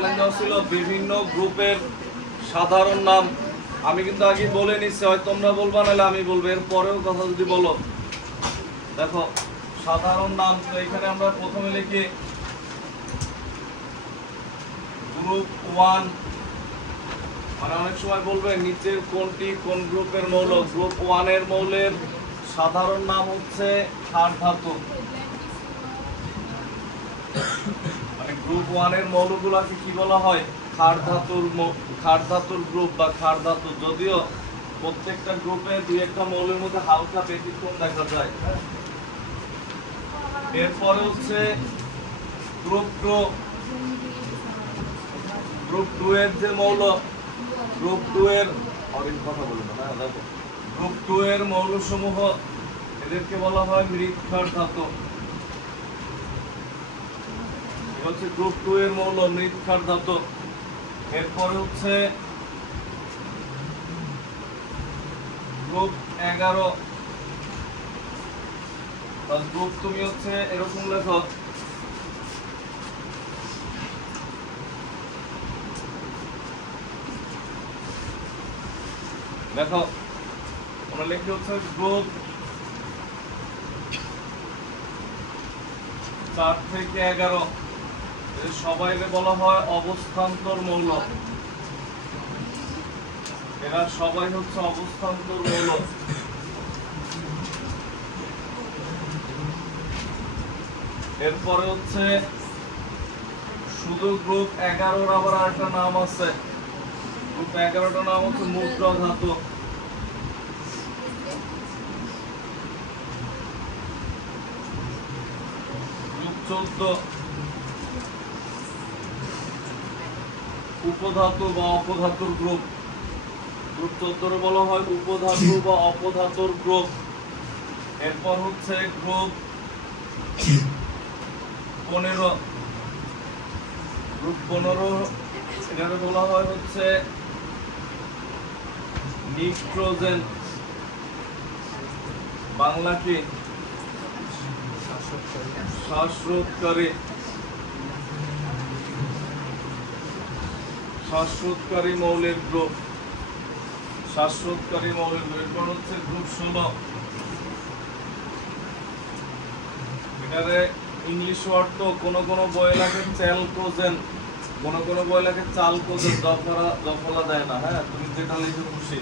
Guideline দেওয়া ছিল বিভিন্ন গ্রুপের সাধারণ নাম। আমি কিন্তু আগে বলে নিচ্ছি, হয় তোমরা বলবা নাহলে আমি বলবো, এর পরেও কথা যদি বলো। দেখো সাধারণ নাম, তো এখানে আমরা প্রথমে লিখি গ্রুপ 1। মানে অনেক সময় বলবে নিচের কোনটি কোন গ্রুপের মৌল। গ্রুপ 1 এর মৌলের সাধারণ নাম হচ্ছে ক্ষার ধাতু। মানে গ্রুপ 1 এর মৌলগুলোকে কি বলা হয়? ক্ষার ধাতুর গ্রুপ বা ক্ষার ধাতু। যদিও প্রত্যেকটা গ্রুপে দুই একটা মৌলের মধ্যে হালকা ব্যতিক্রম দেখা যায়। এরপরে হচ্ছে গ্রুপ 2 এর যে মৌল, গ্রুপ 2 এর কথা বলবো না, দেখো গ্রুপ 2 এর মৌলসমূহ এদেরকে বলা হয় মৃৎক্ষার ধাতু। হচ্ছে গ্রুপ 2 এর মৌল মৃৎক্ষার ধাতু। এরপরে হচ্ছে গ্রুপ 11। গ্রুপ তুমি হচ্ছে এরকম লেখো, দেখো আমরা লিখি হচ্ছে গ্রুপ 4 থেকে 11। সবাইকে বলা হয় অবস্থান্তর মৌল। এরা সবাই হচ্ছে অবস্থান্তর মৌল। এরপরে হচ্ছে শুধু গ্রুপ 11 আবার আরেকটা নাম আছে। গ্রুপ 11টার নাম হচ্ছে মুদ্রা ধাতু। গ্রুপ 14 উপধাতু বা অপধাতুর গ্রুপ। গ্রুপ 14 বলা হয় উপধাতু বা অপধাতুর গ্রুপ। এরপর হচ্ছে গ্রুপ 15। গ্রুপ 15 এটাকে বলা হয় হচ্ছে নিট্রোজেন। বাংলা কি? শ্বাসরোধকারী মৌলের গ্রুপ। শ্বাসরোধকারী মৌলের গ্রুপ। এরপর হচ্ছে গ্রুপ 16। এখানে ইংলিশ ওয়ার্ড তো কোন বই লেখে চ্যালকোজেন, কোন বই লেখে চালকোজেন। দফলা দেয় না। হ্যাঁ, তুমি যেটা লিখে খুশি।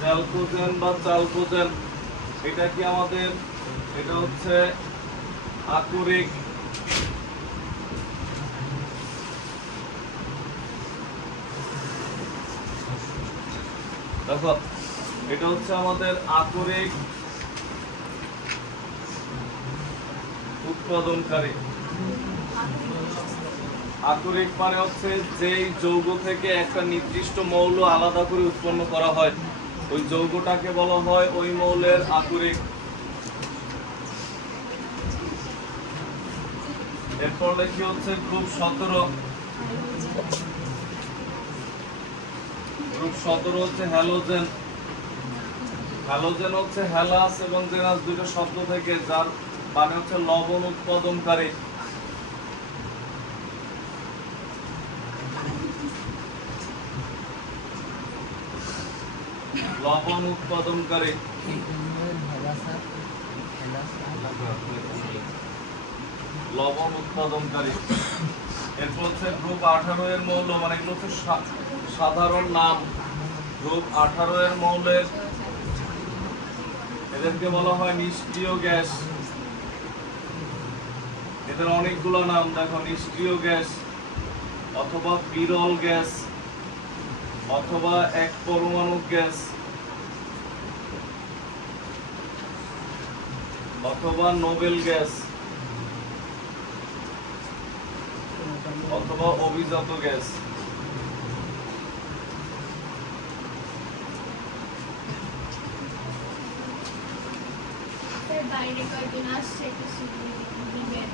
চ্যালকোজেন বা চালকোজেন, এটা কি আমাদের? এটা হচ্ছে আকরিক। দেখো এটা হচ্ছে আমাদের আকরিক উৎপাদনকারী। আকরিক মানে হচ্ছে যেই যৌগ থেকে একটা নির্দিষ্ট মৌল আলাদা করে উৎপন্ন করা হয়, ওই যৌগটাকে বলা হয় ওই মৌলের আকরিক। এরপর লেখি হচ্ছে গ্রুপ 17। গ্রুপ 17 হচ্ছে হ্যালোজেন। হ্যালোজেন হচ্ছে হ্যালাস এবং জেনাস দুটো শব্দ থেকে, যার মানে হচ্ছে লবণ উৎপাদনকারী। লবণ উৎপাদনকারী। লবণ উৎপাদনকারী। এরপর হচ্ছে গ্রুপ 18 এর মৌল, মানে এগুলো হচ্ছে সাধারণ নাম। গ্রুপ 18 এর মৌলের এদেরকে বলা হয় নিষ্ক্রিয় গ্যাস। এদের অনেকগুলো নাম, দেখো নিষ্ক্রিয় গ্যাস অথবা বিরল গ্যাস অথবা এক পরমাণু গ্যাস অথবা নোবেল গ্যাস অথবা অভিজাত গ্যাস। বাইরে কয়দিন আসছে একটু দিবেন।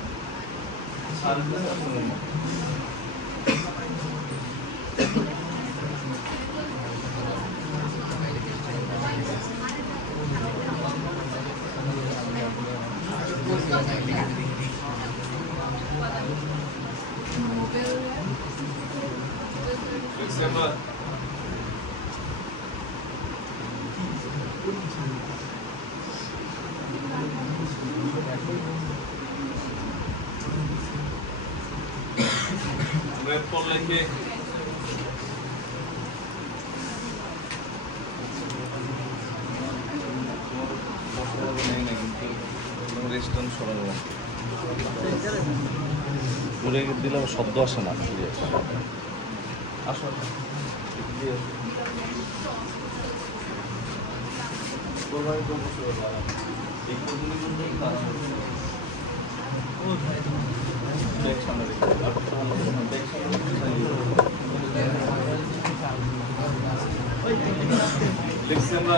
ডিসেম্বর এরপর লেখে দূরে দিলে শব্দ আসে না আসো লিখছেন না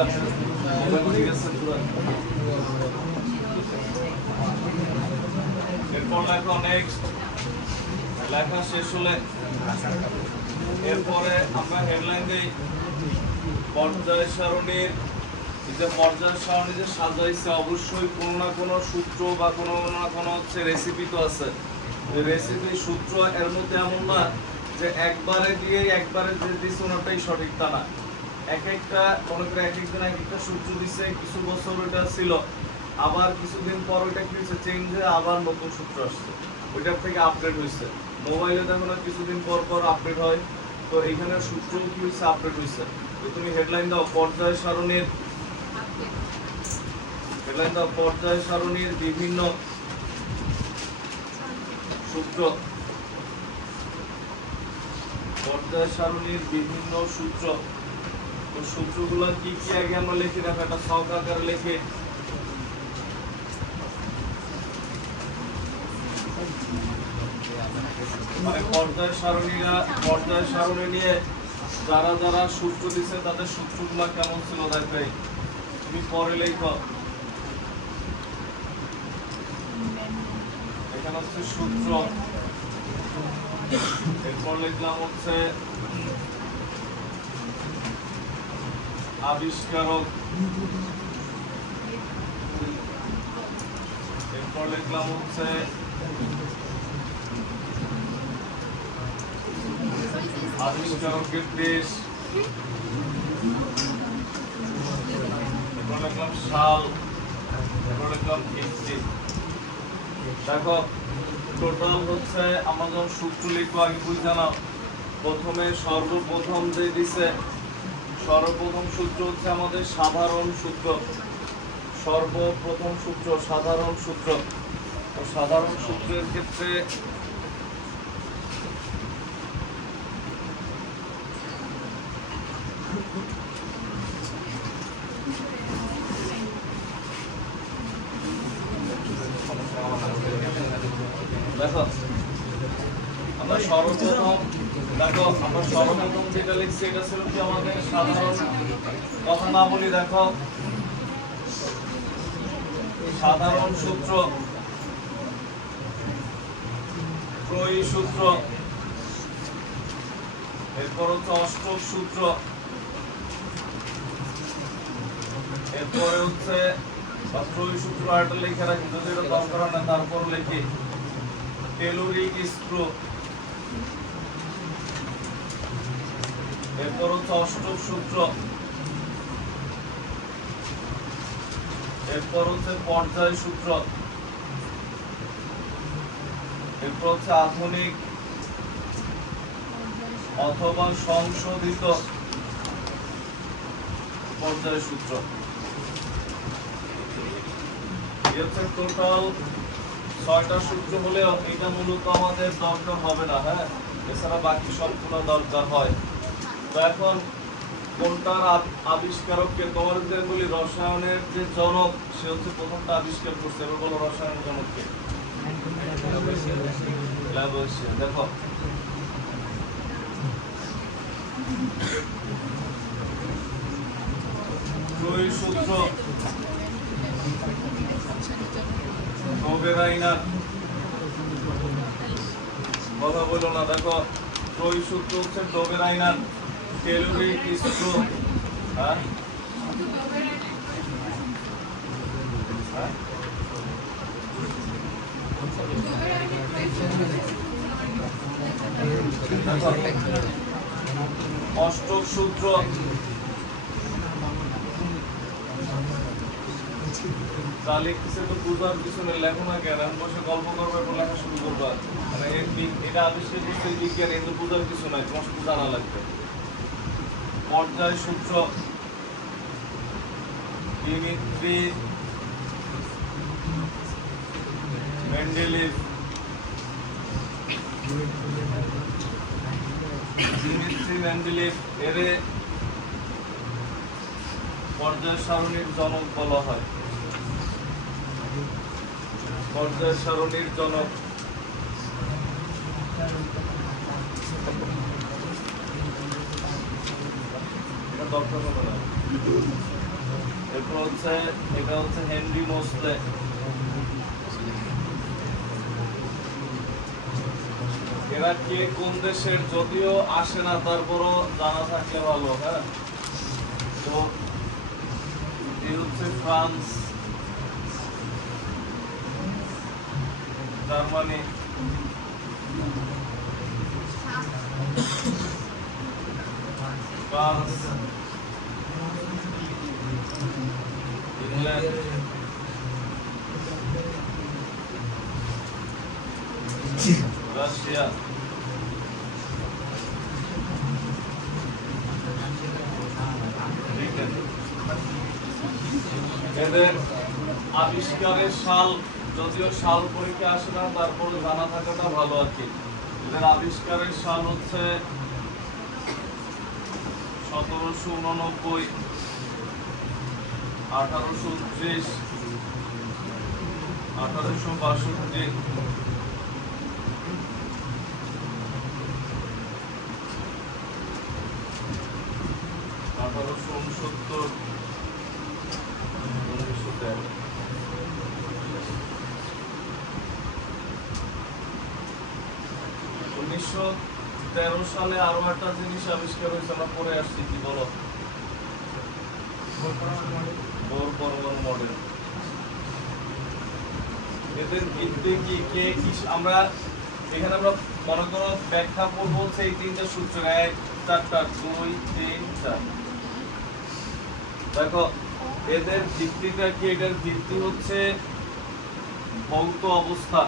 এরপর লেখো নেক্সট লেখা শেষ হলে এরপরে আমরা হেডলাইন দিই পর্যায় সারণীর যে পর্যায় সারণী যে সাজাইছে অবশ্যই কোনো না কোনো সূত্র বা কোনো না কোনো হচ্ছে রেসিপি তো আছে রেসিপি সূত্র এর মধ্যে এমন না যে একবারে দিয়ে একবারে যে দিচ্ছে ওনাটাই সঠিক তা না এক একটা মনে করে এক একদিন এক একটা সূত্র দিচ্ছে কিছু বছর ওইটা ছিল আবার কিছুদিন পর ওইটা কি হয়েছে চেঞ্জ হয়ে আবার নতুন সূত্র আসছে ওইটার থেকে আপডেট হয়েছে মোবাইলে দেখো না কিছুদিন পর পর আপডেট হয় তো এইখানে সূত্রও কি হয়েছে আপডেট হয়েছে তো তুমি হেডলাইন দাও পর্যায় সারণীর বিভিন্ন সূত্র পর্যায় সারণীর বিভিন্ন সূত্র তো সূত্রগুলো কি কি আগে আমরা লিখে রাখো একটা ছক আকারে লিখে মানে পর্যায় সারণী নিয়ে যারা যারা সূত্র দিচ্ছে তাদের সূত্রগুলো কেমন ছিল দেখাই তুমি পরে লেখো এখানে হচ্ছে সূত্র এরপর লিখলাম হচ্ছে আবিষ্কারক এরপর লিখলাম হচ্ছে আবিষ্কারকের দেশ এরপর লিখলাম সাল এরপর লিখলাম ভিত্তি দেখো টোটাল হচ্ছে আমরা যখন সূত্র লিখবো আগে বুঝে নাও প্রথমে সর্বপ্রথম যে দিছে সর্বপ্রথম সূত্র হচ্ছে আমাদের সাধারণ সূত্র সর্বপ্রথম সূত্র সাধারণ সূত্র তো সাধারণ সূত্রের ক্ষেত্রে দেখো আমরা সর্বপ্রথম যেটা লিখছি এটা ছিল কি আমাদের সাধারণ কথা না বলি দেখো সাধারণ সূত্র ত্রয়ী সূত্র এরপর হচ্ছে অষ্টক সূত্র এরপরে হচ্ছে ত্রয়ী সূত্র আরেকটা লিখে রাখি যদি এটা দরকার হয় না তারপর লিখি টেলরিক স্ক্রু এরপর হচ্ছে অষ্টক সূত্র এরপর হচ্ছে পর্যায় সূত্র এরপর হচ্ছে আধুনিক অথবা সংশোধিত পর্যায় সূত্র টোটাল 6টা সূত্র হলেও এটা মূলত আমাদের দরকার হবে না হ্যাঁ এছাড়া বাকি সবগুলো দরকার হয় তো এখন কোনটার আবিষ্কারককে তোমার যদি বলি রসায়নের যে জনক সে হচ্ছে প্রথমটা আবিষ্কার করছে এবার বলো রসায়নের জনককে ল্যাভোইসিয়ার দেখো ত্রয়ী সূত্র নোবেরাইনার কথা বলো না দেখো ত্রয়ী সূত্র হচ্ছে নোবেরাইনার টেলরিক স্ক্রু হ্যাঁ অষ্টক সূত্র যা লিখতেছে তো বুঝার পিছনে লেখো না কেন, এখন বসে গল্প করবে এবং লেখা শুরু করবা। মানে এটা আবিষ্কার করতে বিজ্ঞান, কিন্তু বুঝার কিছু নাই, তোমার শুধু জানা লাগবে। পর্যায় সূত্র ডিমিত্রি মেন্ডেলিভ এর পর্যায় সারণীর জনক বলা হয়। পর্যায় সারণীর জনক এটা দরকার হবে না। এরপর হচ্ছে এটা হচ্ছে হেনরি মোসলে। এরা কে কোন দেশের যদিও আসে না, তারপরও জানা থাকলে ভালো। হ্যাঁ, তো এই হচ্ছে France, Germany, France, England, Russia, Britain. এদের আবিষ্কারের সাল, যদিও সাল পরীক্ষা আসে না, তারপরে জানা থাকাটা ভালো আর কি। এদের আবিষ্কারের সাল হচ্ছে 1789, 1829, 1862, 1869, 1913। 1913 সালে আরো একটা জিনিস আবিষ্কার হয়েছে, আমরা পরে আসছি, কি বলো? বোর পরমাণু মডেল। এদের ভিত্তি কি, কে কি, আমরা এখানে আমরা মনে করো ব্যাখ্যা করবো হচ্ছে এই তিনটা সূত্র, 1, 4, 2, 3, 4। দেখো এদের ভিত্তিটা কি, এটার ভিত্তি হচ্ছে ভৌত অবস্থা।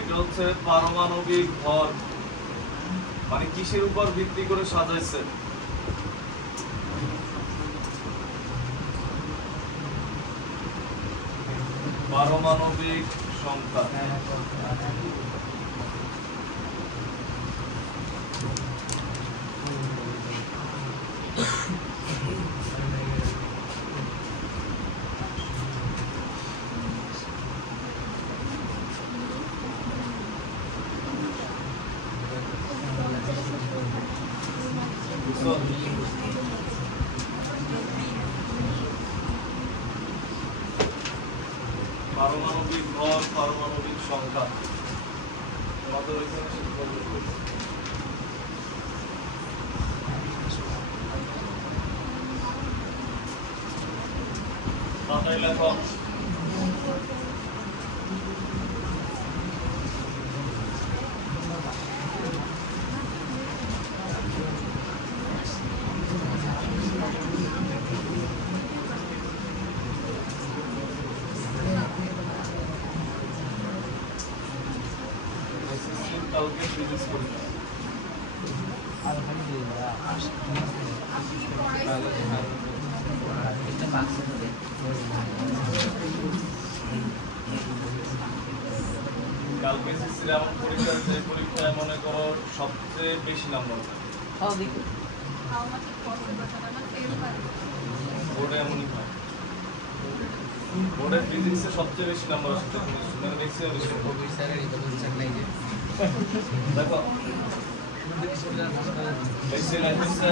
এটা হচ্ছে পারমাণবিক ভর, মানে কিসের উপর ভিত্তি করে সাজাইছে? পারমাণবিক সংখ্যা। পারমাণবিক ভর, পারমাণবিক সংখ্যা আমাদের ওইখানে শিক্ষা করবে। মাথায় লেখো। কালকে ফিজিক্স পরীক্ষা। কালকে শ্রীরাম পরীক্ষা, যে পরীক্ষায় মনে করো সবচেয়ে বেশি নাম্বার বোর্ডে, এমনই হয়। বোর্ডে ফিজিক্সে সবচেয়ে বেশি নাম্বার আসছে, মানে ম্যাক্সিমাম বেশি। দেখো বেশি লাগছে।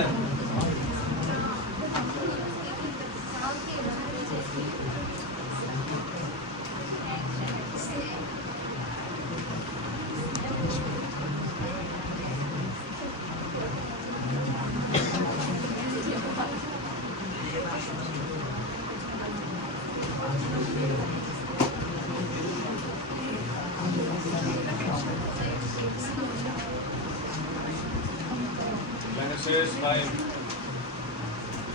শেষ টাইম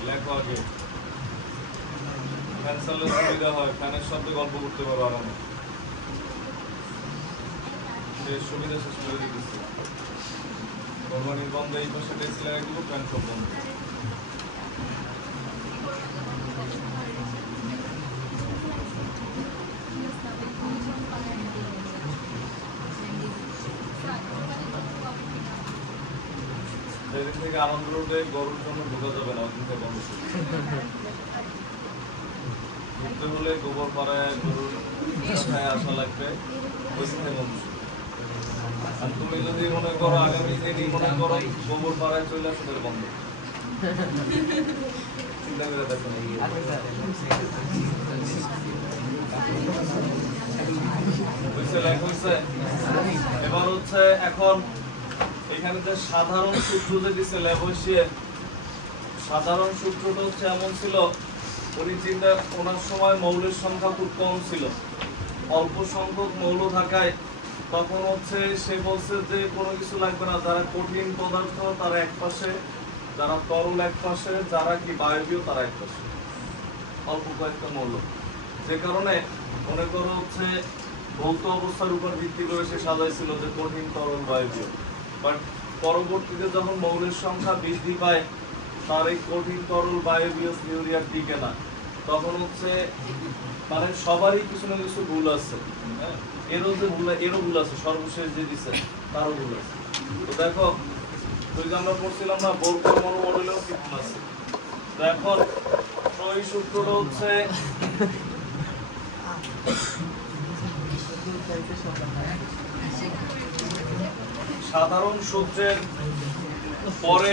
লেখো আগে ফ্যান চালালে সুবিধা হয়, ফ্যানের শব্দে গল্প করতে পারো আরামে। শেষ সুবিধা শেষ করে দিতেছি। কোরবানির বন্ধ এই পাশে টেক্সট লাগাই দিব, ফ্যান সব বন্ধ। সেদিন থেকে আনন্দ রোডে গরুর জন্য ঢোকা যাবে না, ওদিন থেকে বন্ধ ঢুকতে হলে গোবর পাড়ায় গরুর খায় আসা লাগবে, ওই দিন থেকে বন্ধ। আর তুমি যদি মনে করো আগামী দিনই মনে করো গোবর পাড়ায় চলে আসো, তাহলে বন্ধ। চিন্তা করে দেখো এবার হচ্ছে এখন এখানে যে সাধারণ সূত্র যে দিছে লেবসিয়ে, সাধারণ সূত্রটা হচ্ছে এমন ছিল, উনি চিন্তা ওনার সময় মৌলের সংখ্যা খুব কম ছিল, অল্প সংখ্যক মৌল থাকায় তখন হচ্ছে সে বলছে যে কোনো কিছু লাগবে না, যারা কঠিন পদার্থ তারা এক পাশে, যারা তরল এক পাশে, যারা কি বায়বীয় তারা এক পাশে, অল্প কয়েকটা মৌল। যে কারণে মনে করো হচ্ছে ভৌত অবস্থার উপর ভিত্তি করে সে সাজাইছিল যে কঠিন তরল বায়বীয়। বাট পরবর্তীতে যখন মৌলের সংখ্যা বৃদ্ধি পায়, তার এই কঠিন তরল বায়বীয় থিওরি আর টিকে না, তখন হচ্ছে মানে সবারই কিছু না কিছু ভুল আছে। এরও ভুল আছে, সর্বশেষ যে দিছে তারও ভুল আছে। তো দেখো তুই যে আমরা পড়ছিলাম না বোর পরমাণু মডেলেও কি ভুল আছে। তো এখন এই সূত্রটা হচ্ছে সাধারণ সূত্রের পরে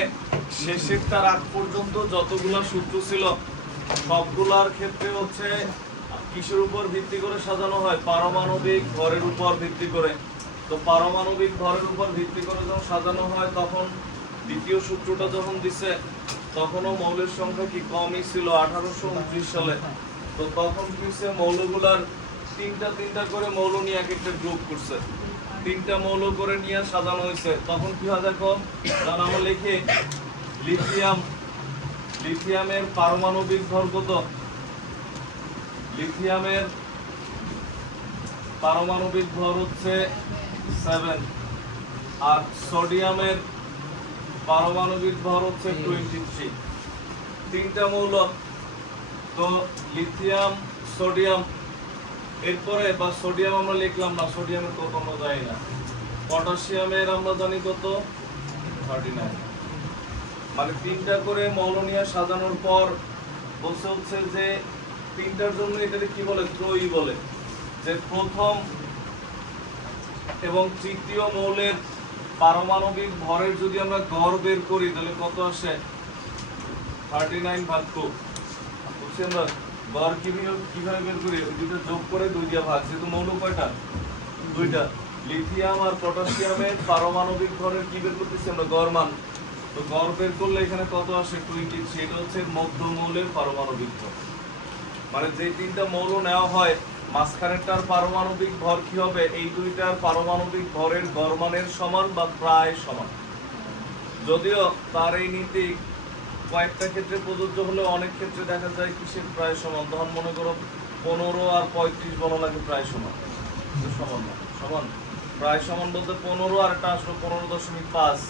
শেষের তার আগ পর্যন্ত যতগুলা সূত্র ছিল সবগুলার ক্ষেত্রে হচ্ছে কিসের উপর ভিত্তি করে সাজানো হয়? পারমাণবিক ভরের উপর ভিত্তি করে। তো পারমাণবিক ভরের উপর ভিত্তি করে যখন সাজানো হয়, তখন দ্বিতীয় সূত্রটা যখন দিছে তখনও মৌলের সংখ্যা কি কমই ছিল 1829 সালে। তো তখন কি হচ্ছে, মৌলগুলার তিনটা করে মৌল নিয়ে এক একটা গ্রুপ করছে, তিনটা মৌল করে নিয়ে সাজানো হয়েছে। তখন কি হয় দেখো, তার আমরা লিখি লিথিয়াম, লিথিয়ামের পারমাণবিক ভর কত? লিথিয়ামের পারমাণবিক ভর হচ্ছে 7, আর সোডিয়ামের পারমাণবিক ভর হচ্ছে 23। তিনটা মৌল, তো লিথিয়াম, সোডিয়াম, এরপরে বা সোডিয়াম আমরা লিখলাম না, সোডিয়ামের কত আমরা জানি না। পটাশিয়ামের আমরা জানি কত? 39। মানে তিনটা করে মৌল নিয়ে সাজানোর পর বলছে হচ্ছে যে তিনটার জন্য এটাকে কি বলে? ত্রয়ী বলে। যে প্রথম এবং তৃতীয় মৌলের পারমাণবিক ভরের যদি আমরা গড় বের করি তাহলে কত আসে? 39/2। বুঝছি আমরা গড় কিভাবে বের করি? ওই দুটো যোগ করে 2 দিয়ে ভাগ। যেহেতু মৌল কয়টা? 2টা। লিথিয়াম আর পটাশিয়ামের পারমাণবিক ভরের কি বের করতেছি আমরা? গড় মান। তো গড় বের করলে এখানে কত আসে? 23। এটা হচ্ছে মধ্য মৌলের পারমাণবিক ভর। মানে যে তিনটা মৌল নেওয়া হয় মাঝখানেরটার পারমাণবিক ভর কি হবে? এই দুইটার পারমাণবিক ভরের গড় মানের সমান বা প্রায় সমান। যদিও তার এই নীতি কয়েকটা ক্ষেত্রে প্রযোজ্য হলেও অনেক ক্ষেত্রে দেখা যায় কিসের প্রায় সমান। তখন মনে করো 15 আর 35 বলা লাগে প্রায় সমান। সমান না, সমান প্রায় সমান বলতে 15 আর একটা আসলো 15.5,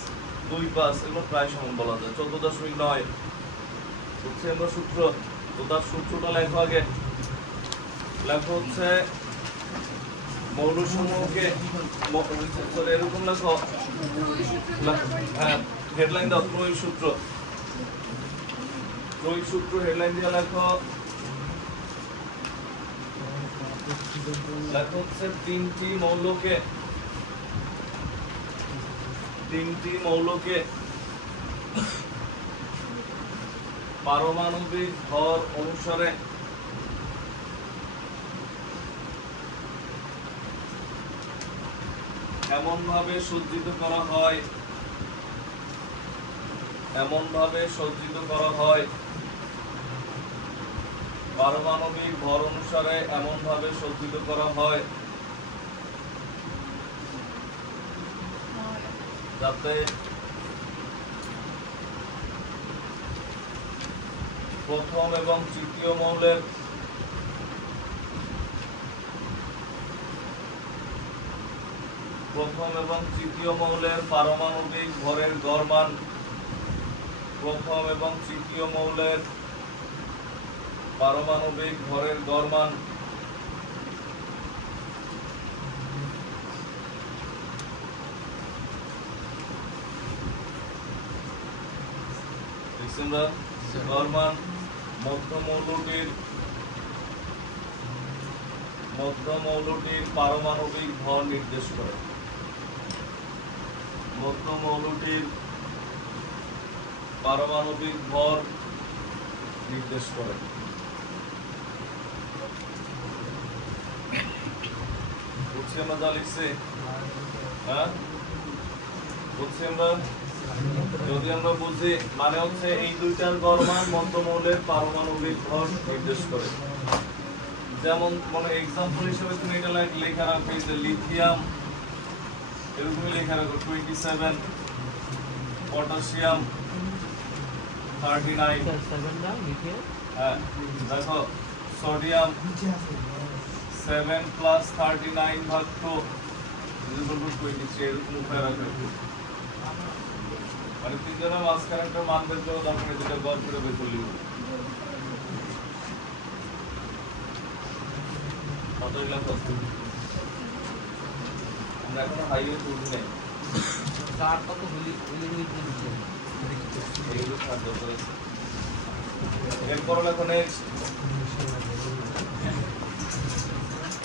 25, এগুলো প্রায় সমান বলা যায়। 14.9 হচ্ছে আমরা সূত্র। তো তার সূত্রটা লেখো আগে। লেখো হচ্ছে মৌলসমূহকে এরকম লেখো, হ্যাঁ হেডলাইন দাও, ত্রয়ী সূত্র। ত্রয়ী সূত্র হেডলাইন দিয়ে লেখো। লেখো হচ্ছে তিনটি মৌলকে পারমাণবিক ভর অনুসারে এমনভাবে সজ্জিত করা হয়, পারমাণবিক ভর অনুসারে এমনভাবে সজ্জিত করা হয় যাতে প্রথম এবং তৃতীয় মৌলের পারমাণবিক ভরের গড় মান, প্রথম এবং তৃতীয় মৌলের পারমাণবিক ভরের গড় মান গড় মান মধ্য মৌলটির পারমাণবিক ভর নির্দেশ করে। মধ্য মৌলটির পারমাণবিক ভর নির্দেশ করে। বুঝছি আমরা যা লিখছি? হ্যাঁ বুঝছি আমরা? যদি আমরা বুঝি মানে হচ্ছে এই দুইটার গড় মান মধ্য মৌলের পারমাণবিক ভর নির্দেশ করে। যেমন মানে এক্সাম্পল হিসেবে তুমি এটা লেখা রাখবে যে লিথিয়াম এরকমই লেখা রাখো 27, পটাশিয়াম 39, হ্যাঁ দেখো সোডিয়াম 7 + 39/2 এরকম উপায় রাখবে। মানে তিনজনের মাঝখানে একটা মান বের করে দরকার, যেটা গড় করে বের করলি কতই লাভ আছে। আমরা এখন হাইওয়ে তুলছি নাই কার কত হলি দিচ্ছে এইগুলো কাজ করে। এরপর লেখো নেক্সট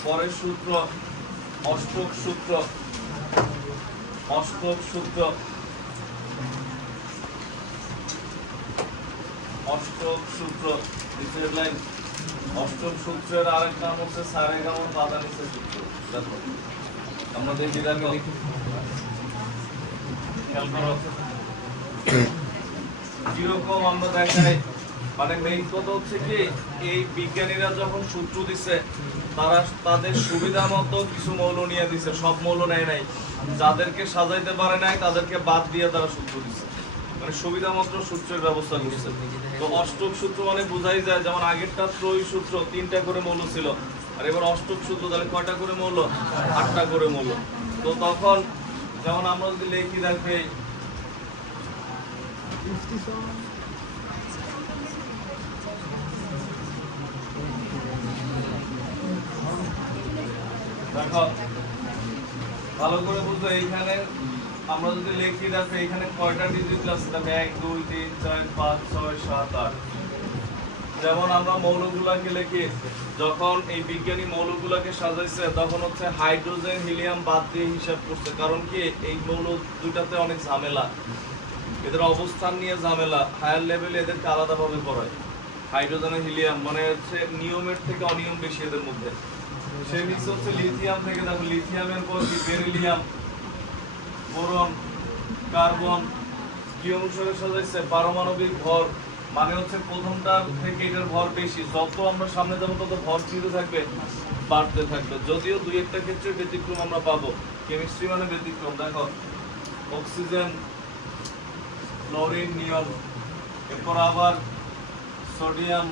পরের সূত্র অষ্টক সূত্র। অষ্টক সূত্র লাইন অষ্টক সূত্রের আরেক নাম হচ্ছে সারেগামা পাদানিসা সূত্র। দেখো আমরা দেখি, দেখো খেয়াল করো কিরকম আমরা দেখাই। মানে মেইন কথা হচ্ছে কি এই বিজ্ঞানীরা যখন সূত্র দিছে তারা তাদের সুবিধা মতো কিছু মৌল নিয়ে দিছে, সব মৌল নেয় নাই। যাদেরকে সাজাইতে পারে নাই তাদেরকে বাদ দিয়ে তারা সূত্র দিছে, মানে সুবিধা মতো সূত্রের ব্যবস্থা করছে। তো অষ্টক সূত্র মানে বোঝাই যায়, যেমন আগেরটা ত্রয়ী সূত্র 3টা করে মৌল ছিল, আর এবার অষ্টক সূত্র তাহলে কয়টা করে মৌল? 8টা করে মৌল। তো তখন যেমন আমরা যদি লিখি রাখবে দেখো ভালো করে বুঝো, এইখানে আমরা যদি লিখি দেখো এখানে কয়টা ডিজিট আছে? 1 2 3 4 5 6 7 8। যেমন আমরা মৌলগুলোকে লিখি, যখন এই বিজ্ঞানী মৌলগুলোকে সাজাইছে তখন হচ্ছে হাইড্রোজেন হিলিয়াম বাদ দিয়ে হিসাব করছে। কারণ কি এই মৌল দুটাতে অনেক ঝামেলা, এদের অবস্থান নিয়ে ঝামেলা, হায়ার লেভেলে এদেরকে আলাদাভাবে পড়ায়। হাইড্রোজেন হিলিয়াম মানে হচ্ছে নিয়মের থেকে অনিয়ম বেশি এদের মধ্যে। সে নিচে হচ্ছে লিথিয়াম থেকে, দেখো লিথিয়ামের পর কি বেরিলিয়াম, বোরন, কার্বন কি অনুসারে সাজাইছে? পারমাণবিক ভর, মানে হচ্ছে প্রথমটার থেকে এটার ভর বেশি। যত আমরা সামনে যাবো তত ভর চিরতে থাকবে, বাড়তে থাকবে। যদিও দুই একটা ক্ষেত্রে ব্যতিক্রম আমরা পাবো, কেমিস্ট্রি মানে ব্যতিক্রম। দেখো অক্সিজেন, ক্লোরিন, নিয়ন, এরপর আবার sodium,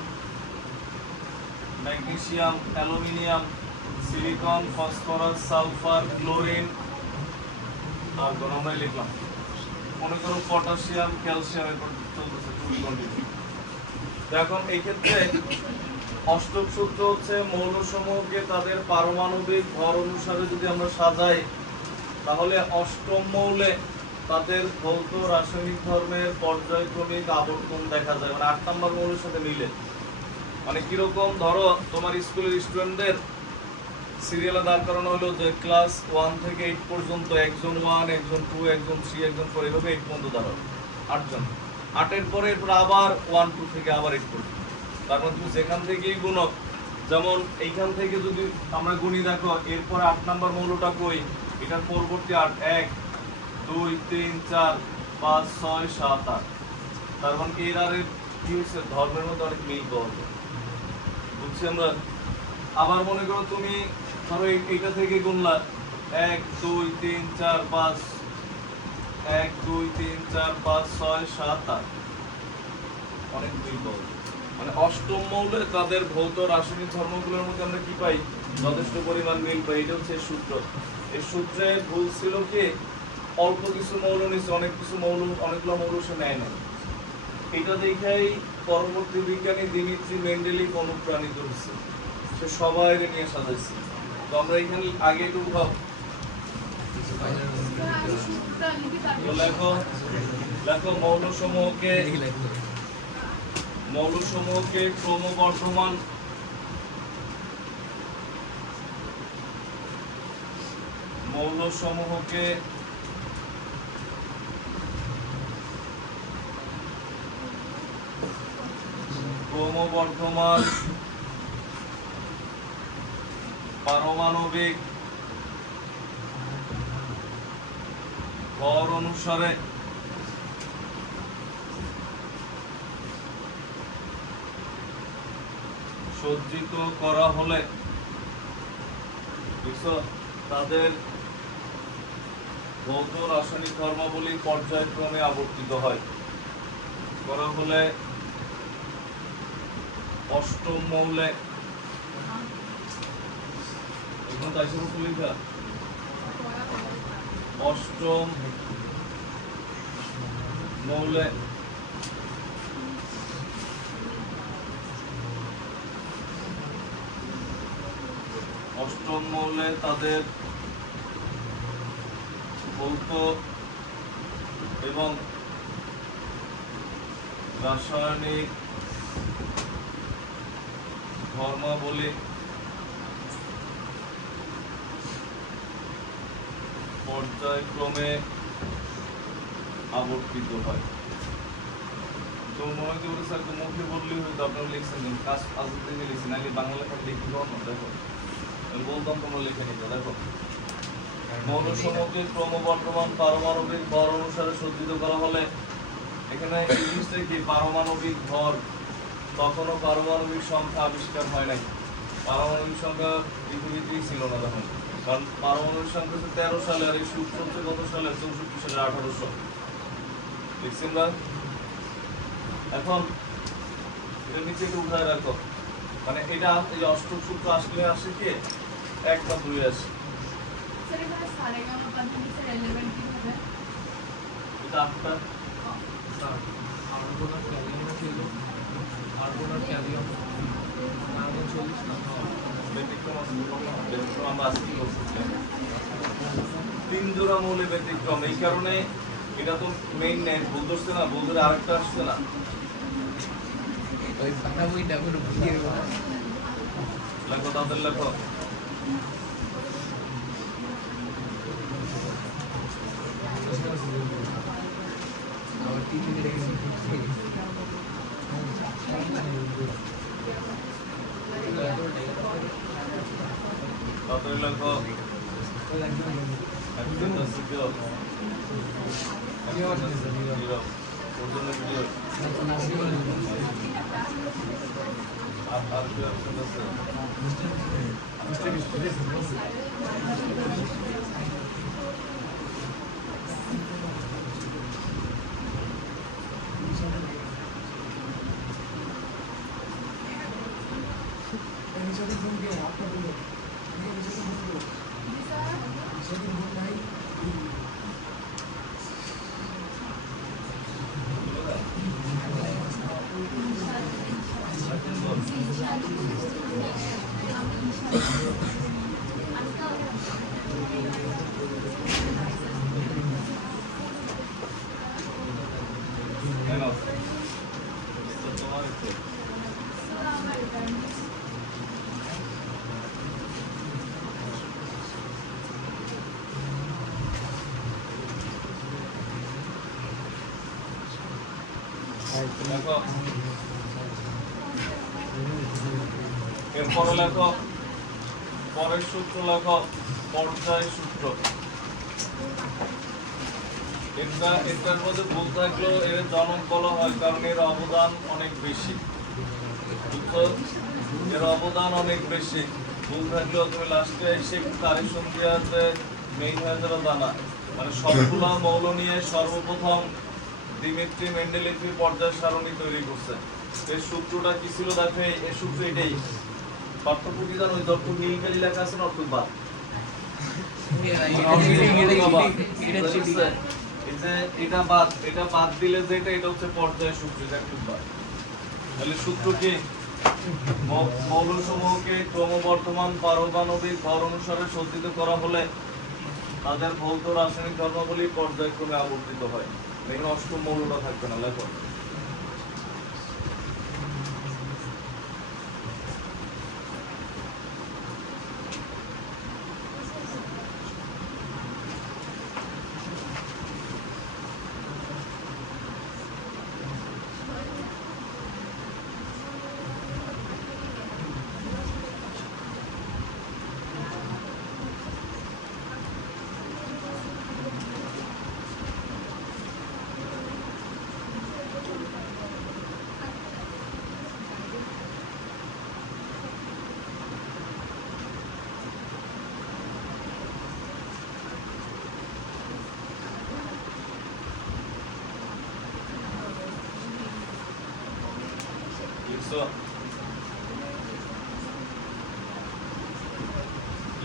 magnesium, aluminium, silicon, phosphorus, sulphur, chlorine, আর আমরা লিখলাম মনে করো পটাশিয়াম, ক্যালসিয়াম, এরপর চলতেছে টুল কন্টিনিউ। এখন এই ক্ষেত্রে অষ্টক সূত্র হচ্ছে মৌলসমূহকে তাদের পারমাণবিক ভর অনুসারে যদি আমরা সাজাই, তাহলে অষ্টম মৌলে তাদের ভৌত রাসায়নিক ধর্মের পর্যায়ক্রমিক আবর্তন দেখা যায়, মানে 8 নম্বর মৌলের সাথে মিলে। মানে কিরকম, ধরো তোমার স্কুলের স্টুডেন্টদের সিরিয়ালে দাঁড় করানো হলো যে ক্লাস 1 থেকে 8 পর্যন্ত, একজন 1, একজন 2, একজন 3, একজন 4, এভাবে 8 পর্যন্ত দাঁড়াও, 8 জন। 8-এর পরে এরপর আবার 1 2 থেকে আবার 8 পর্যন্ত। তার মানে তুমি যেখান থেকেই গুণো, যেমন এইখান থেকে যদি আমরা গুণি, দেখো এরপর 8 নাম্বার মৌলটা কই, এটার পরবর্তী 8, 1 2 3 4 5 6 7 8। তার মানে এর আর কি হচ্ছে, ধর্মের মধ্যে অনেক মিল পাওয়া যায়। বুঝছি আমরা? আবার মনে করো তুমি ধরো এইটা থেকে গুনলা 1 2 3 4 5, 1 2 3 4 5 6 7 8, অনেক মিল পাওয়া যায়। মানে অষ্টম মৌলে তাদের ভৌত রাসায়নিক ধর্মগুলোর মধ্যে আমরা কি পাই? যথেষ্ট পরিমাণ মিল পাই। এটা হচ্ছে সূত্র। এই সূত্রে ভুল ছিল কি অল্প কিছু মৌল নিচ্ছে, অনেকগুলো মৌল সে নেয় না। এটা দেখাই পরবর্তী বিজ্ঞানী দিমিত্রি মেন্ডেলিভ অনুপ্রাণিত হচ্ছে, সে সবাই নিয়ে সাজাইছে। তো আমরা এখানে আগে একটু লেখো মৌলসমূহকে ক্রমবর্ধমান মৌলসমূহকে ক্রমবর্ধমান পারমাণবিক ভর অনুসারে সজ্জিত করা হলে তাদের ভৌত রাসায়নিক ধর্মাবলী পর্যায়ক্রমে আবর্তিত হয়। করা হলে অষ্টম মৌলে অষ্টম মৌলে তাদের ভৌত এবং রাসায়নিক ধর্মাবলী পর্যায়ক্রমে আবর্তিত হয়। তো মনে হতে পারে স্যার তো মুখে বললেই হয়তো আপনারা লিখছেন, কাজ আজকে থেকে লিখছেন, আগে বাংলা লেখা লিখতে পারবো না। দেখো আমি বলতাম তোমরা লিখে নিতে। দেখো মৌলসমূহকে ক্রমবর্ধমান পারমাণবিক ভর অনুসারে সজ্জিত করা হলে, এখানে জিনিসটা কি পারমাণবিক ভর, তখনও পারমাণবিক সংখ্যা আবিষ্কার হয় নাই। পারমাণবিক সংখ্যা পৃথিবীতেই ছিল না তখন, কারণ পারমাণবিক সংখ্যা 13 সালে, আর এই সূত্র হচ্ছে কত সালে? 64 সালে, 1800 লিখছি আমরা। এখন এটা নিচে একটু উঠায় রাখো, মানে এটা এই অষ্টম সূত্র আসলে আসে কি 1 বা 2 আসে। এটা আপনার তিন জোড়া মৌলে ব্যতিক্রম, এই কারণে এটা তো মেইন নেই। ভুল ধরছে না, ভুল ধরে আরেকটা আসছে না। লেখো তাদের লেখো। তাদের লেখো এরপরে লেখো পরের সূত্র, লেখো পর্যায় সূত্র। এটার মধ্যে ভুল থাকলেও এর জনক বলা হয়, কারণ এর অবদান অনেক বেশি। এর অবদান অনেক বেশি। ভুল থাকলেও তুমি লাস্টে এসে তারিখ সংখ্যাতে মেইন হয়ে যাবে জানা, মানে সবগুলা মৌল নিয়ে সর্বপ্রথম দিমিত্রি মেন্ডেলিভ পর্যায় সারণী তৈরি করছে। এর সূত্রটা কি ছিল দেখো, এই সূত্র এটাই। পার্থক্য কি জানো? ওই যত নীলকালি লেখা আছে না অর্থক বাদ, এটা বাদ দিলে যেটা, এটা হচ্ছে পর্যায় সূত্র, এটা খুব বাদ। তাহলে সূত্র কি? মৌলসমূহকে ক্রমবর্ধমান পারমাণবিক ভর অনুসারে সজ্জিত করা হলে তাদের ভৌত রাসায়নিক ধর্মাবলী পর্যায়ক্রমে আবর্তিত হয়। এখানে অষ্টম মৌলটা থাকবে না, লেখো।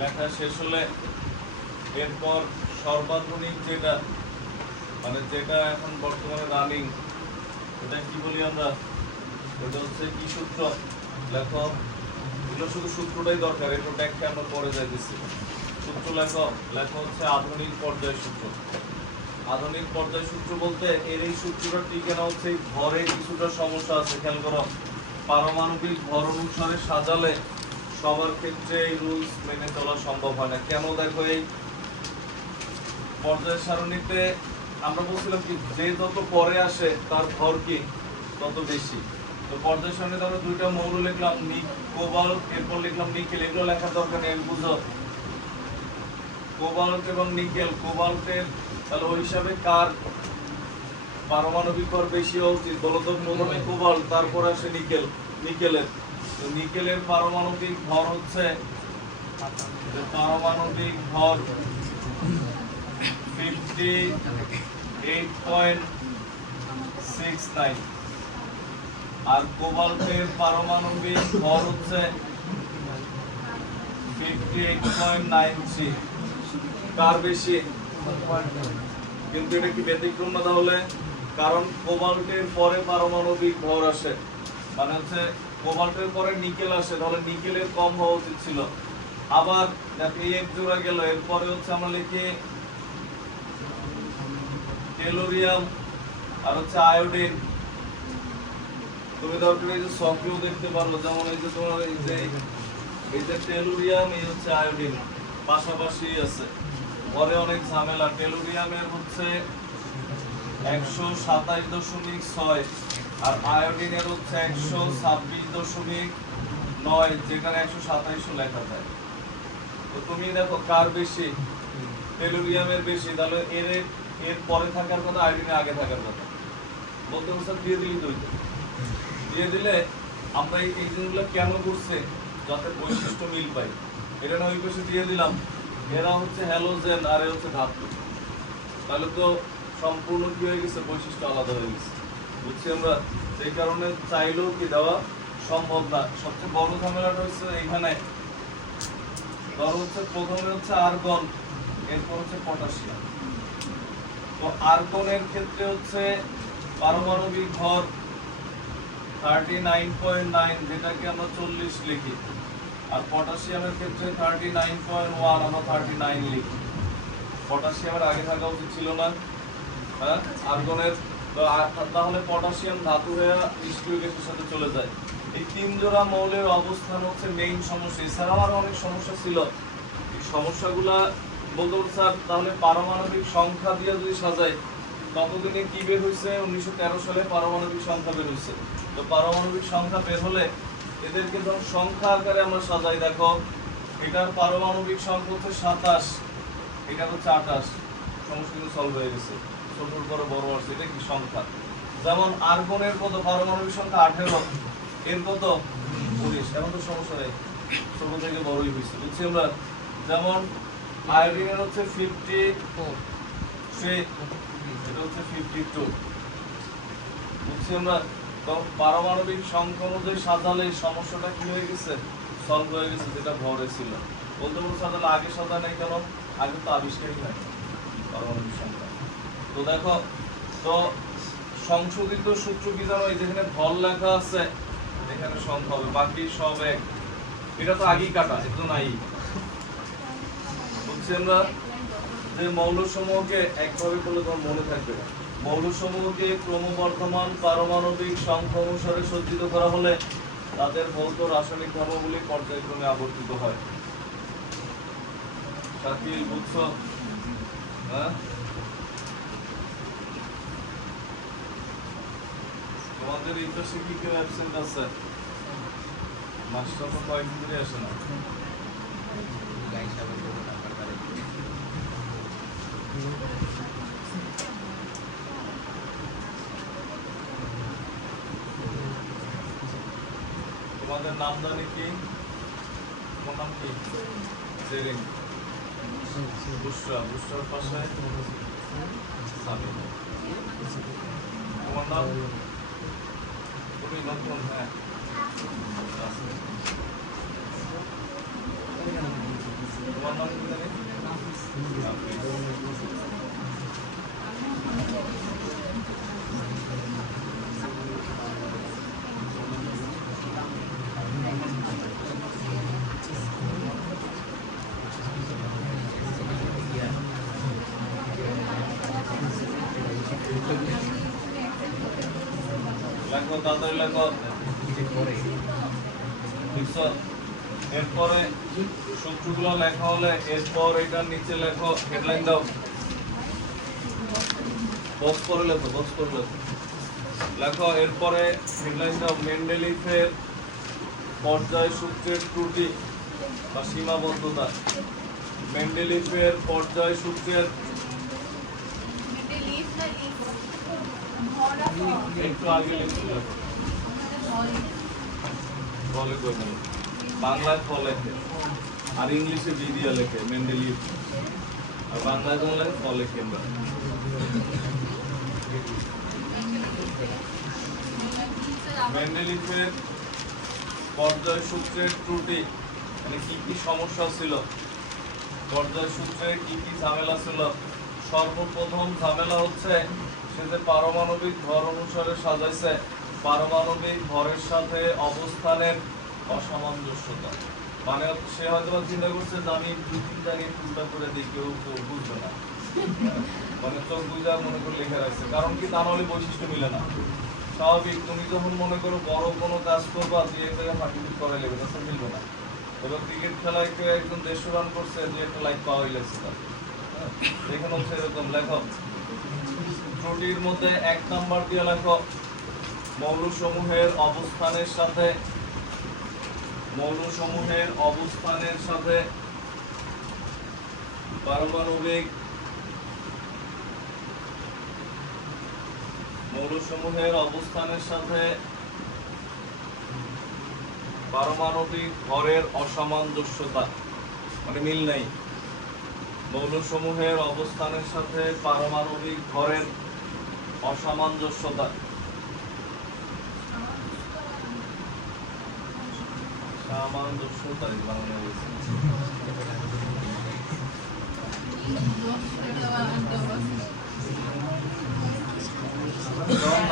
লেখা শেষ হলে এরপর সর্বাধুনিক যেটা, মানে যেটা এখন বর্তমানে রানিং, এটা কি বলি আমরা? এটা হচ্ছে কি সূত্র? লেখো। এগুলো শুধু সূত্রটাই দরকার, এটা ব্যাখ্যা আমরা পরে যাইতেছি। সূত্র লেখো। লেখো হচ্ছে আধুনিক পর্যায় সূত্র। আধুনিক পর্যায় সূত্র বলতে এই সূত্রটা টিকে না হচ্ছে ভরে কিছুটা সমস্যা আছে, খেয়াল করো। পারমাণবিক ভর অনুসারে সাজালে সবার ক্ষেত্রে এই রুলস মেনে চলা সম্ভব হয় না। কেন? দেখো, এই পর্যায় সারণীতে আমরা বলছিলাম কি, যে যত পরে আসে তার ভর কি তত বেশি। তো পর্যায় সারণীতে আমরা দুইটা মৌল লিখলাম, কোবাল্ট, এরপর লিখলাম নিকেল। এগুলো লেখার দরকার নেই, বুঝো। কোবাল্ট এবং নিকেল, কোবাল্টের তাহলে ওই হিসাবে কার পারমাণবিক ভর বেশি হওয়া উচিত? বলো তো। প্রথমে কোবাল্ট, তারপর আসে নিকেল। নিকেলের পারমাণবিক ভর হচ্ছে, পারমাণবিক ভর 58.69, আর কোবাল্টের পারমাণবিক ভর হচ্ছে 58.93। কার বেশি? কিন্তু এটা কি ব্যতিক্রম না তাহলে? কারণ কোবাল্টের পরে পারমাণবিক ভর আসে, মানে হচ্ছে কোবাল্টের পরে নিকেল আসে, তাহলে নিকেলের কম হওয়া উচিত ছিল। আবার দেখো এই এক জোড়া গেল, এরপরে হচ্ছে আমরা লিখি টেলুরিয়াম আর হচ্ছে আয়োডিন। তুমি দরকার এই যে সক্রিয় দেখতে পারো, যেমন এই যে তোমার এই যে টেলুরিয়াম, এই হচ্ছে আয়োডিন, পাশাপাশি আছে। পরে অনেক ঝামেলা। টেলুরিয়ামের হচ্ছে 127.6 আর আয়োডিনের হচ্ছে 126.9, যেখানে 127 লেখা যায়। তো তুমি দেখো কার বেশি? টেলুরিয়ামের বেশি। তাহলে এর পরে থাকার কথা, আয়োডিনের আগে থাকার কথা। বলতে বলতে দিয়ে দিলি, দিয়ে দিলে আমরা এই জিনিসগুলো কেন করছে? যাতে বৈশিষ্ট্য মিল পাই। এটা না ওই পাশে দিয়ে দিলাম, এরা হচ্ছে হ্যালোজেন আর এ হচ্ছে ধাতু। তাহলে তো সম্পূর্ণ কি হয়ে গেছে? বৈশিষ্ট্য আলাদা হয়ে গেছে, বুঝছি আমরা। সেই কারণে চাইলেও কি দেওয়া সম্ভব না। সবচেয়ে বড় ঝামেলাটা হচ্ছে এখানে, ধরো হচ্ছে প্রথমে হচ্ছে আর্গন, এরপর হচ্ছে পটাশিয়াম। তো আর্গনের ক্ষেত্রে হচ্ছে পারমাণবিক ভর 39.9, যেটাকে আমরা 40 লিখি। আর পটাশিয়ামের ক্ষেত্রে 39.1, আমরা 39 লিখি। পটাশিয়ামের আগে থাকা উচিত ছিল না, হ্যাঁ? আর্গনের তাহলে পটাশিয়াম ধাতু হয়ে নিষ্ক্রিয় গ্যাসের সাথে চলে যায়। এই তিন জোড়া মৌলের অবস্থান হচ্ছে মেইন সমস্যা। এছাড়াও আরো অনেক সমস্যা ছিল। এই সমস্যাগুলা বলতে বলতে স্যার, তাহলে পারমাণবিক সংখ্যা দিয়ে যদি সাজাই, ততদিনে কি বের হয়েছে? 1913 সালে পারমাণবিক সংখ্যা বের হয়েছে। তো পারমাণবিক সংখ্যা বের হলে এদেরকে যখন সংখ্যা আকারে আমরা সাজাই, দেখো এটার পারমাণবিক সংখ্যা হচ্ছে 27, এটা হচ্ছে 28। সমস্যা কিন্তু সলভ হয়ে গেছে। ছোটর পরে বড় আসছে, এটা কি সংখ্যা? যেমন আর্গনের কত পারমাণবিক সংখ্যা? 18, এর কত? 19। এখন তো সমস্যা নেই, ছোট থেকে বড়ই হয়েছে, বুঝছি আমরা। যেমন আয়োডিনের হচ্ছে 53, এটা হচ্ছে 52, বুঝছি আমরা। তো পারমাণবিক সংখ্যা অনুযায়ী সাজালে এই সমস্যাটা কি হয়ে গেছে, সলভ হয়ে গেছে, যেটা ভরে ছিল। বলতে বলতে সাজালে আগে সাজা নেই কেন, আগে তো আবিষ্কারই হয় পারমাণবিক সংখ্যা। তো দেখো, তো সংশোধিত সূত্র কি জানো, এই যেখানে ভর লেখা আছে এখানে সংখ্যা হবে, বাকি সব এক। এটা তো আগেই কাটা, একটু নাই। বুঝছি আমরা যে মৌলসমূহকে একভাবে করলে তোমার মনে থাকবে, মৌলসমূহকে ক্রমবর্ধমান পারমাণবিক সংখ্যা অনুসারে সজ্জিত করা হলে তাদের ভৌত রাসায়নিক ধর্মগুলি পর্যায়ক্রমে আবর্তিত হয়। শাকিল বুঝছো? হ্যাঁ, তোমাদের এই পাশে কি কেউ অ্যাবসেন্ট আছে? মাস্টার তো কয়েকদিন ধরে আসে না। তোমাদের নাম জানি কি? তোমার নাম কি? জেরিন। বুশরা, বুশরার পাশে সামি। তোমার নাম? তুমি নতুন? হ্যাঁ, তোমার নাম কি জানি? লেখো, তাড়াতাড়ি লেখো। এরপরে সূত্রগুলো লেখা হলে এরপর এটার নিচে লেখো, হেডলাইন দাও। বক্স করে লেখো, বক্স করে লেখো। লেখো এরপরে হেডলাইন দাও, মেন্ডেলিফের পর্যায় সূত্রের ত্রুটি বা সীমাবদ্ধতা। মেন্ডেলিফের পর্যায় সূত্রের একটু আগে লিখছিল, ফলে করবেন, বাংলায় ফ লেখে আর ইংলিশে বি দিয়ে লেখে মেন্ডেলিফ, আর বাংলায় বললে ফ লেখে। আমরা মেন্ডেলিফের পর্যায় সূত্রের ত্রুটি মানে কি কি সমস্যা ছিল, পর্যায় সূত্রে কি কি ঝামেলা ছিল। সর্বপ্রথম ঝামেলা হচ্ছে সে যে পারমাণবিক ভর অনুসারে সাজাইছে, পারমাণবিক ভরের সাথে অবস্থানের অসামঞ্জস্যতা। মানে সে হয়তো চিন্তা করছে যে আমি 2-3 জায়গায় উল্টা করে দিই, কেউ বুঝবে না, মানে চোখ বুঝা মনে করে লিখে রাখছে। কারণ কি, তা নাহলে বৈশিষ্ট্য মিলে না। স্বাভাবিক, তুমি যখন মনে করো বড় কোনো কাজ করবা, 2-1 জায়গায় ফাটিফিট করা লেগে যাচ্ছে, মিলবে না। এবার ক্রিকেট খেলায় কেউ একজন 150 রান করছে, 2-1 লাইক পাওয়াই লাগছে তার। এখানে হচ্ছে এরকম লেখো। ত্রুটির মধ্যে 1 নাম্বার দিয়ে লেখো, মৌলসমূহের অবস্থানের সাথে পারমাণবিক ভরের অসামঞ্জস্যতা, মানে মিল নাই। মৌলসমূহের অবস্থানের সাথে পারমাণবিক ভরের অসামঞ্জস্যতা। সামঞ্জস্যতাই বানানো হয়েছে।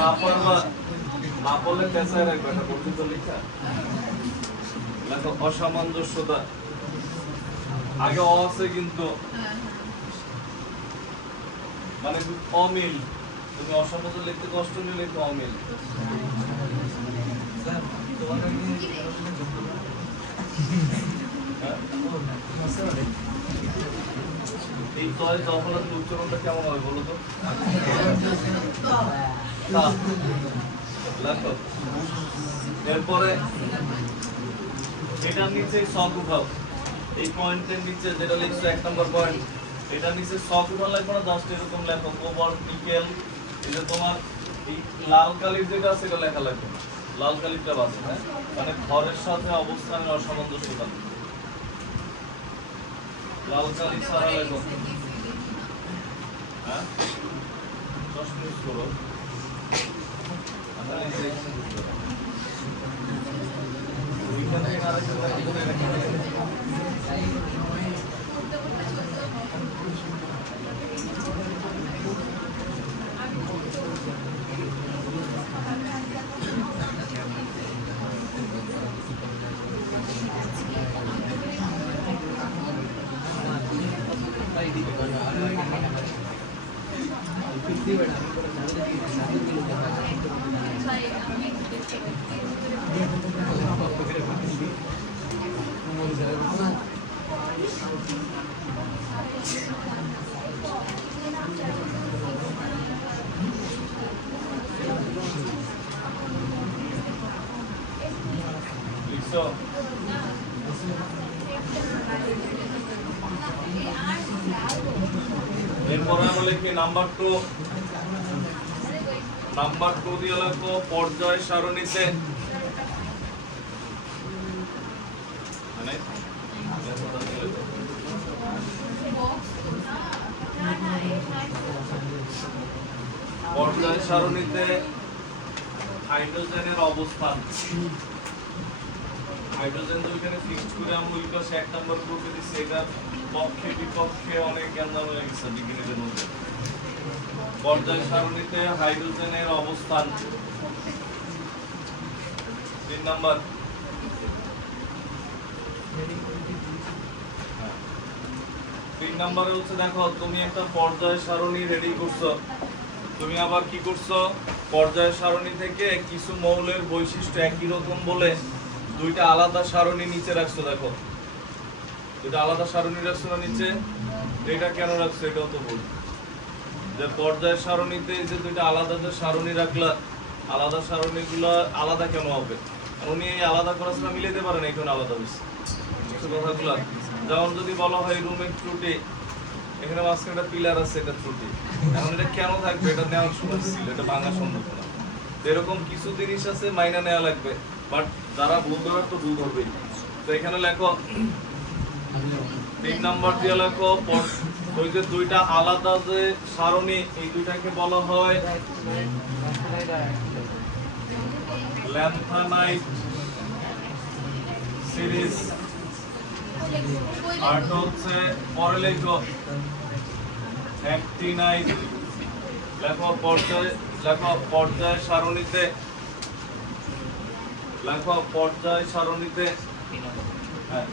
না পারবা, না পড়লে পেঁচায় রাখবে, এটা পর্যন্ত লেখা লেখো। অসামঞ্জস্যতা আগে অ আছে কিন্তু, মানে অমিল। তুমি অসামঞ্জস্য লিখতে কষ্ট নিয়ে লিখো অমিল। এই তয় জফলাতের উচ্চারণটা কেমন হয় বলো তো? লেখো। এরপরে এটার নিচে শক উঠাও, এই পয়েন্টের নিচে যেটা লিখছো 1 নম্বর পয়েন্ট, এটার নিচে শক উঠানো লাগবে না, জাস্ট এরকম লেখো কোবাল্ট নিকেল। এই যে তোমার এই লাল কালির যেটা আছে এটা লেখা লাগবে, লাল কালিটা বাজে, হ্যাঁ, মানে ভরের সাথে অবস্থানের অসামঞ্জস্যতা। লাল কালি ছাড়া লেখো, হ্যাঁ, 10 মিনিট করো। লিখছো? এরপরে আমরা লিখি নাম্বার 2 দিয়ে লিখো পর্যায় সারণীতে মানে পর্যায় সারণীতে হাইড্রোজেনের অবস্থান। হাইড্রোজেন তো ওইখানে ফিক্সড করে আমরা ওই পাশে 1 নম্বর গ্রুপে দিচ্ছি, এটা পক্ষে বিপক্ষে অনেক জ্ঞান হয়ে গেছে বিজ্ঞানীদের মধ্যে। পর্যায় সারণীতে হাইড্রোজেনের অবস্থান 3 নাম্বার। 3 নম্বরে হচ্ছে দেখো তুমি একটা পর্যায় সারণী রেডি করছো, তুমি আবার কি করছো পর্যায় সারণী থেকে কিছু মৌলের বৈশিষ্ট্য একই রকম বলে দুইটা আলাদা সারণী নিচে রাখছো। দেখো দুইটা আলাদা সারণী রাখছো না নিচে, এটা কেন রাখছো এটাও তো বল। যে পর্যায় সারণীতে যে দুইটা আলাদা যে সারণী রাখলা, আলাদা সারণীগুলো আলাদা কেন হবে? উনি এই আলাদা করার সময় মিলাইতে পারেন এখন আলাদা হয়েছে কিছু কথাগুলো। যেমন যদি বলা হয় রুমের ত্রুটি, এখানে মাঝখানে একটা পিলার আছে, এটা ত্রুটি, এখন এটা কেন থাকবে? এটা নেওয়ার সময় ছিল, এটা ভাঙা সম্ভব না। এরকম কিছু জিনিস আছে মাইনা নেওয়া লাগবে, বাট যারা ভুল ধরার তো ভুল ধরবেই। তো এখানে লেখো 3 নাম্বার দিয়ে লেখো ওই যে দুইটা আলাদা যে সারণী, এই দুইটাকে বলা হয় ল্যান্থানাইট সিরিজ। আর হচ্ছে পরে লেখো অ্যাক্টিনাইট। লেখো পর্যায় সারণীতে, লেখো পর্যায় সারণীতে, হ্যাঁ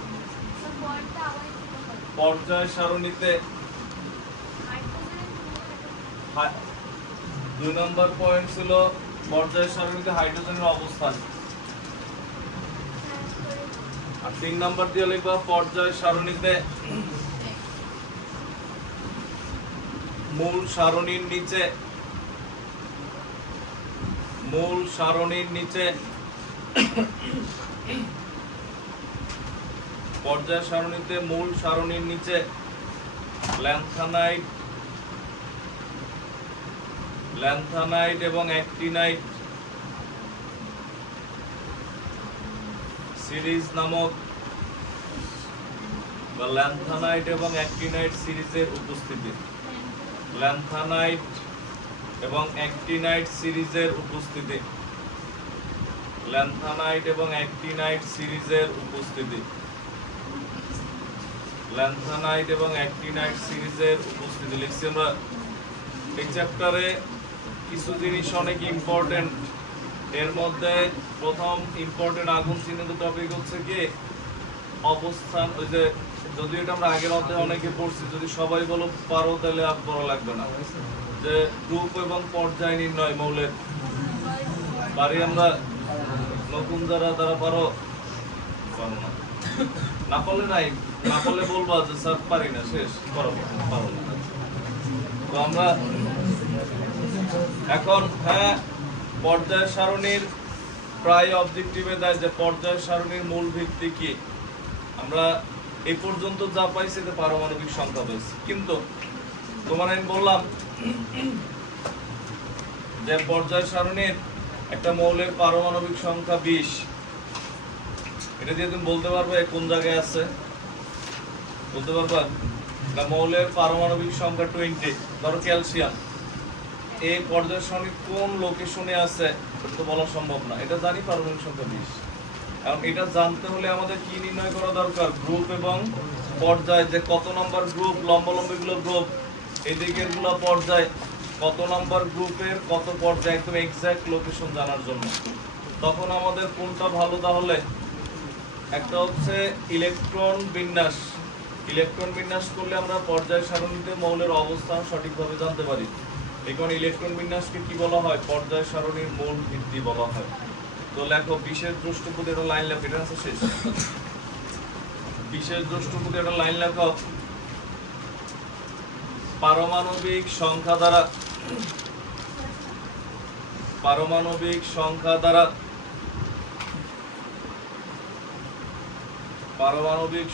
পর্যায় সারণীতে 2 নম্বর পয়েন্ট ছিল পর্যায় সারণীতে হাইড্রোজেনের অবস্থান। আর 3 নম্বর দিয়ে লিখবা পর্যায় সারণীতে মূল সারণীর নিচে, মূল সারণীর নিচে পর্যায় সারণীতে মূল সারণীর নিচে ল্যান্থানাইট এবং অ্যাক্টিনাইট সিরিজ নামক বা ল্যান্থানাইট এবং অ্যাক্টিনাইট সিরিজের উপস্থিতি। ল্যান্থানাইট এবং অ্যাক্টিনাইট সিরিজের উপস্থিতি। ল্যান্থানাইট এবং অ্যাক্টিনাইট সিরিজের উপস্থিতি। ল্যান্থানাইট এবং অ্যাক্টিনাইট সিরিজের উপস্থিতি লিখছি আমরা। এই চ্যাপ্টারে কিছু জিনিস অনেক ইম্পর্টেন্ট। এর মধ্যে প্রথম ইম্পর্টেন্ট আগুন চিহ্নিত টপিক হচ্ছে কি অবস্থান। ওই যে যদি এটা আমরা আগের অধ্যায়ে অনেকে পড়ছি, যদি সবাই বলো পারো তাহলে আর পড়া লাগবে না। যে গ্রুপ এবং পর্যায় নির্ণয় মৌলের পারি আমরা, নতুন যারা পারো না, না পারলে নাই, না পারলে বলবা যে স্যার পারি না, শেষ পারো না। তো আমরা এখন হ্যাঁ পর্যায় সারণীর প্রায় অবজেক্টিভে দেয় যে পর্যায় সারণীর মূল ভিত্তি কি। আমরা এই পর্যন্ত যা পাইছি যে পারমাণবিক সংখ্যা পাইছি, কিন্তু তোমার আমি বললাম যে পর্যায় সারণীর একটা মৌলের পারমাণবিক সংখ্যা 20। এটা দিয়ে তুমি বলতে পারবে কোন জায়গায় আছে, বলতে পারবা? মৌলের পারমাণবিক সংখ্যা 20। ধরো ক্যালসিয়াম, এই পর্যায় সারণী কোন লোকেশনে আছে এটা তো বলা সম্ভব না। এটা জানি পারমাণবিক সংখ্যা 20। এখন এটা জানতে হলে আমাদের কি নির্ণয় করা দরকার? গ্রুপ এবং পর্যায়, যে কত নম্বর গ্রুপ, লম্বালম্বী গুলো গ্রুপ, এদিকের গুলো পর্যায়, কত নম্বর গ্রুপের কত পর্যায়, একদম এক্সাক্ট লোকেশন জানার জন্য। তখন আমাদের কোনটা ভালো? তাহলে একটা হচ্ছে ইলেকট্রন বিন্যাস। ইলেকট্রন বিন্যাস করলে আমরা পর্যায় সারণীতে মৌলের অবস্থান সঠিকভাবে জানতে পারি। এখন ইলেকট্রন বিন্যাসকে কি বলা হয়? পর্যায় সারণীর মূল ভিত্তি বলা হয়। তো লেখো বিশেষ দ্রষ্টব্যতে একটা লাইন লেখো, এটা আছে শেষ। বিশেষ দ্রষ্টব্যতে একটা লাইন লেখো। পারমাণবিক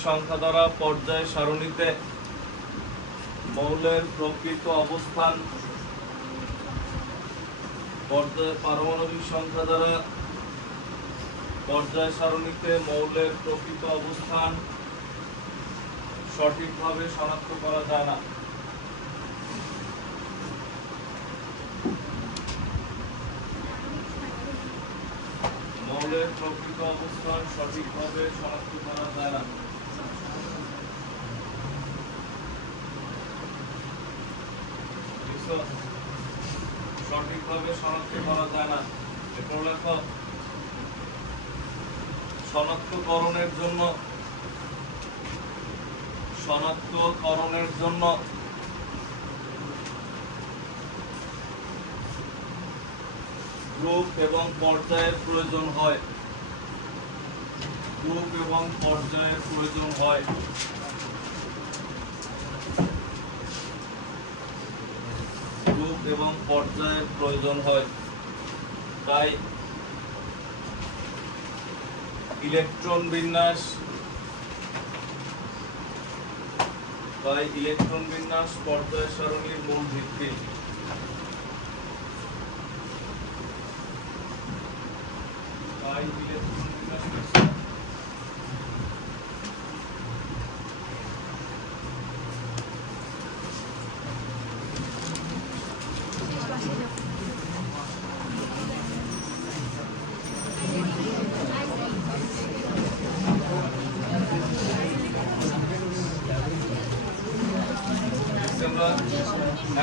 সংখ্যা দ্বারা পর্যায় সারণীতে মৌলের প্রকৃত অবস্থান পারমাণবিক সংখ্যা দ্বারা পর্যায় সারণীতে মৌলের প্রকৃত অবস্থান সঠিকভাবে শনাক্ত করা যায় না। মৌলের প্রকৃত অবস্থান সঠিকভাবে শনাক্ত করা যায় না। সঠিকভাবে শনাক্ত করা যায় না। এরপর লেখো শনাক্তকরণের জন্য গ্রুপ এবং পর্যায়ের প্রয়োজন হয়। তাই ইলেকট্রন বিন্যাস পর্যায় সারণীর মূল ভিত্তি।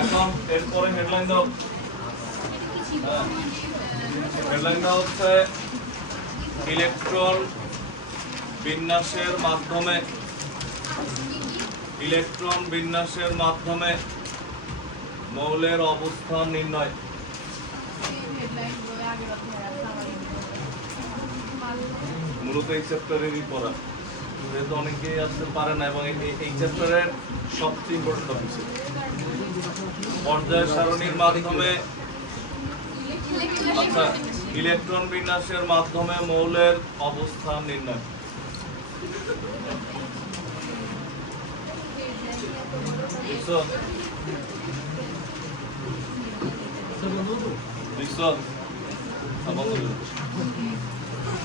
এখন এরপরে হেডলাইন দাও। হেডলাইনটা হচ্ছে ইলেকট্রন বিন্যাসের মাধ্যমে মৌলের অবস্থান নির্ণয়। মূলত এই চ্যাপ্টারেরই পড়া, যেহেতু অনেকেই আসতে পারে না, এবং এই চ্যাপ্টারের সবচেয়ে ইম্পর্টেন্ট টপিক পর্যায় সারণীর মাধ্যমে, ইলেকট্রন বিন্যাসের মাধ্যমে মৌলের অবস্থান নির্ণয়। বুঝছো?